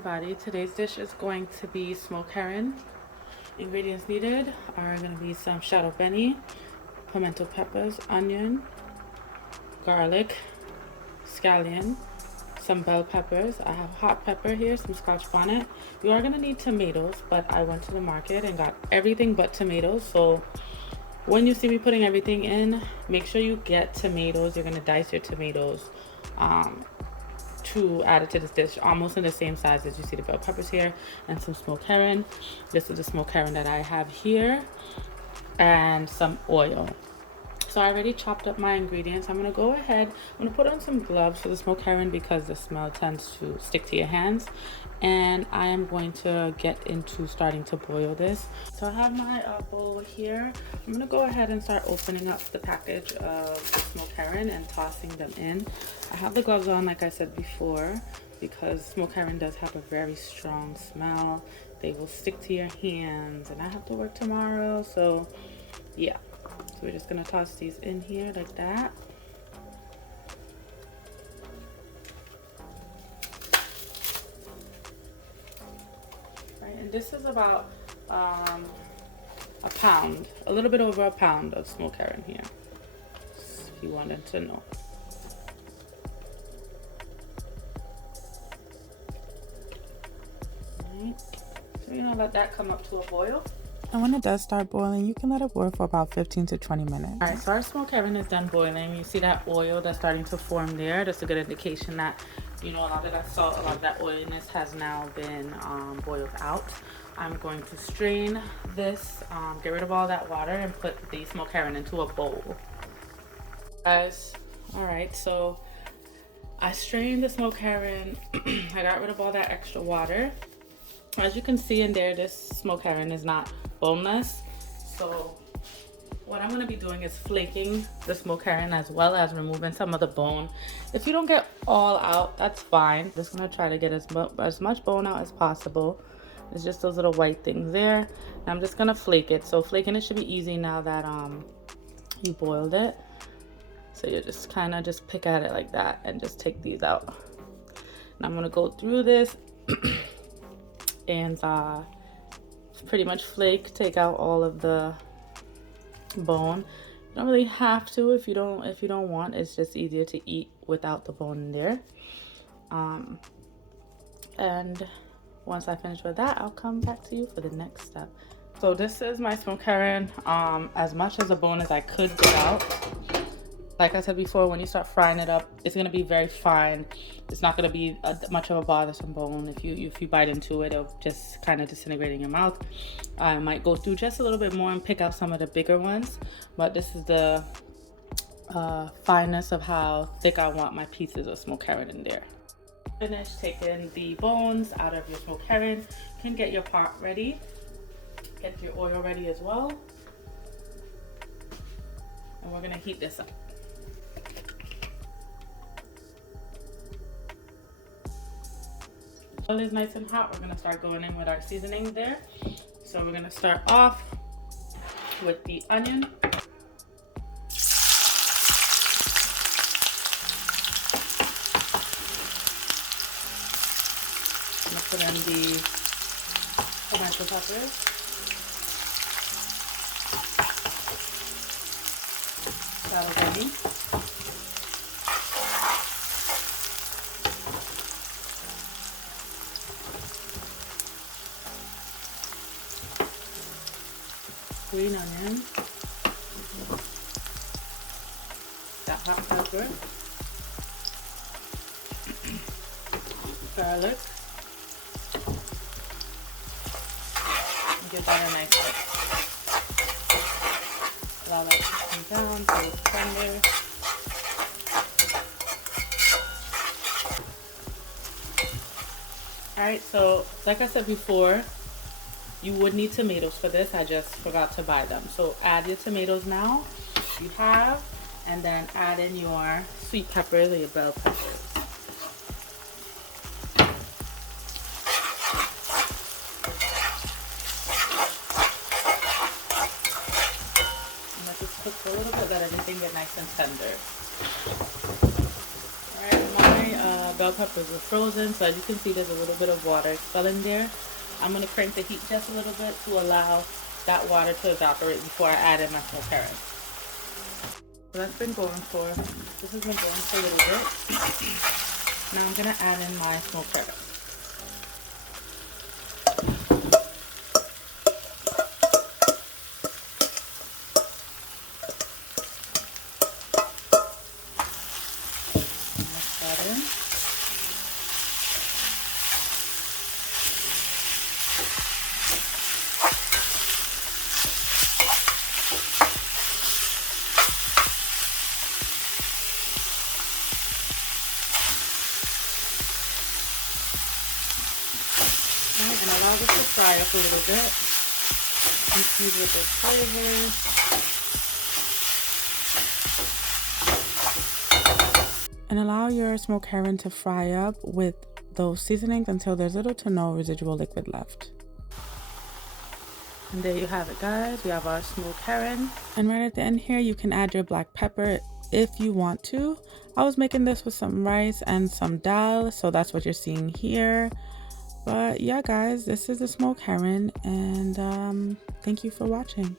everybody. Today's dish is going to be smoked herring. Ingredients needed are going to be some shadow benny, pimento peppers, onion, garlic, scallion, some bell peppers. I have hot pepper here, some Scotch bonnet. You are going to need tomatoes, but I went to the market and got everything but tomatoes. So when you see me putting everything in, make sure you get tomatoes. You're going to dice your tomatoes to add it to this dish, almost in the same size as you see the bell peppers here, and some smoked herring. This is the smoked herring that I have here, and some oil. So I already chopped up my ingredients. I'm gonna go ahead, I'm gonna put on some gloves for the smoked herring because the smell tends to stick to your hands, and I am going to get into starting to boil this. So I have my bowl here. I'm gonna go ahead and start opening up the package of the smoked herring and tossing them in. I have the gloves on, like I said before, because smoked herring does have a very strong smell. They will stick to your hands, and I have to work tomorrow, so yeah. So we're just gonna toss these in here like that. Right, and this is about a pound, a little bit over a pound of smoked herring here, if you wanted to know. Right, so you're gonna let that come up to a boil. And when it does start boiling, you can let it boil for about 15 to 20 minutes. All right, so our smoked herring is done boiling. You see that oil that's starting to form there. That's a good indication that, you know, a lot of that salt, a lot of that oiliness has now been boiled out. I'm going to strain this, get rid of all that water, and put the smoked herring into a bowl. Guys, all right, so I strained the smoked herring. I got rid of all that extra water. As you can see in there, this smoked herring is not boneless. So what I'm going to be doing is flaking the smoked herring as well as removing some of the bone. If you don't get all out, that's fine. Just going to try to get as much bone out as possible. It's just those little white things there. And I'm just going to flake it. So flaking it should be easy now that you boiled it. So you just kind of just pick at it like that and just take these out. And I'm going to go through this and pretty much flake, take out all of the bone. You don't really have to if you don't want. It's just easier to eat without the bone in there. And once I finish with that, I'll come back to you for the next step. So this is my smoked herring, as much as the bone as I could get out. Like I said before, when you start frying it up, it's gonna be very fine. It's not gonna be much of a bothersome bone. If you bite into it, it'll just kind of disintegrate in your mouth. I might go through just a little bit more and pick out some of the bigger ones, but this is the fineness of how thick I want my pieces of smoked herring in there. Finish taking the bones out of your smoked herring. You can get your pot ready. Get your oil ready as well. And we're gonna heat this up. Oil is nice and hot. We're gonna start going in with our seasonings there. So we're gonna start off with the onion. I'm gonna put in the pimento peppers. That'll be. Green onion, that hot pepper, garlic, and give that a nice mix. Allow that to come down so it's tender. Alright, so like I said before, you would need tomatoes for this. I just forgot to buy them. So add your tomatoes now, if you have, and then add in your sweet peppers or your bell peppers. And let this cook for a little bit, let everything get nice and tender. Alright, my bell peppers were frozen, so as you can see, there's a little bit of water expelling there. I'm going to crank the heat just a little bit to allow that water to evaporate before I add in my smoked herring. So this has been going for a little bit. Now I'm going to add in my smoked herring. Mix that in. And allow this to fry up a little bit. Infuse with the flavors. And allow your smoked herring to fry up with those seasonings until there's little to no residual liquid left. And there you have it, guys. We have our smoked herring. And right at the end here, you can add your black pepper if you want to. I was making this with some rice and some dal, so that's what you're seeing here. But yeah, guys, this is the smoked herring, and thank you for watching.